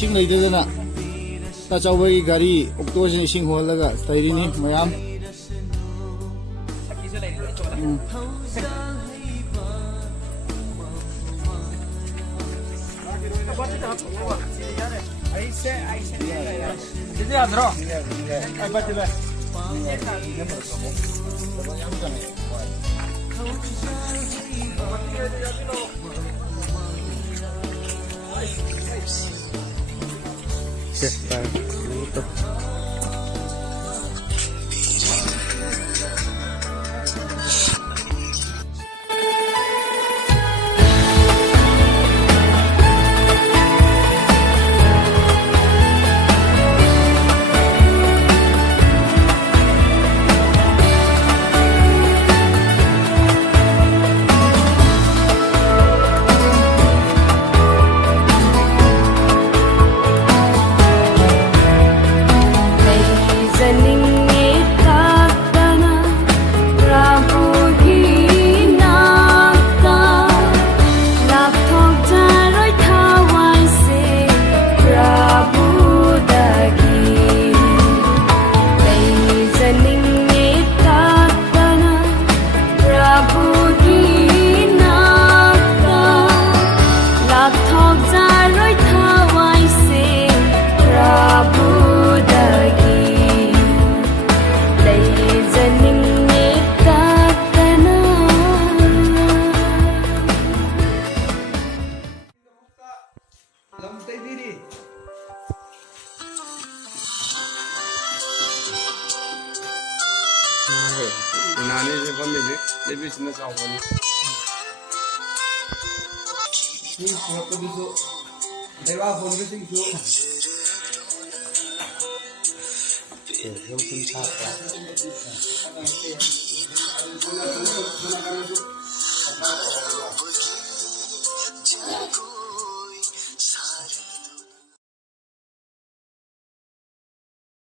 इसिंग लेदना ताचावगी गाड़ी ऑक्टो से इसिंग होलगा तैरिनी मयाम नानी से बंदे से ले बिजनेस आवानी ये फोटो दिसो देवा फोन में सिंह जो तुम छापा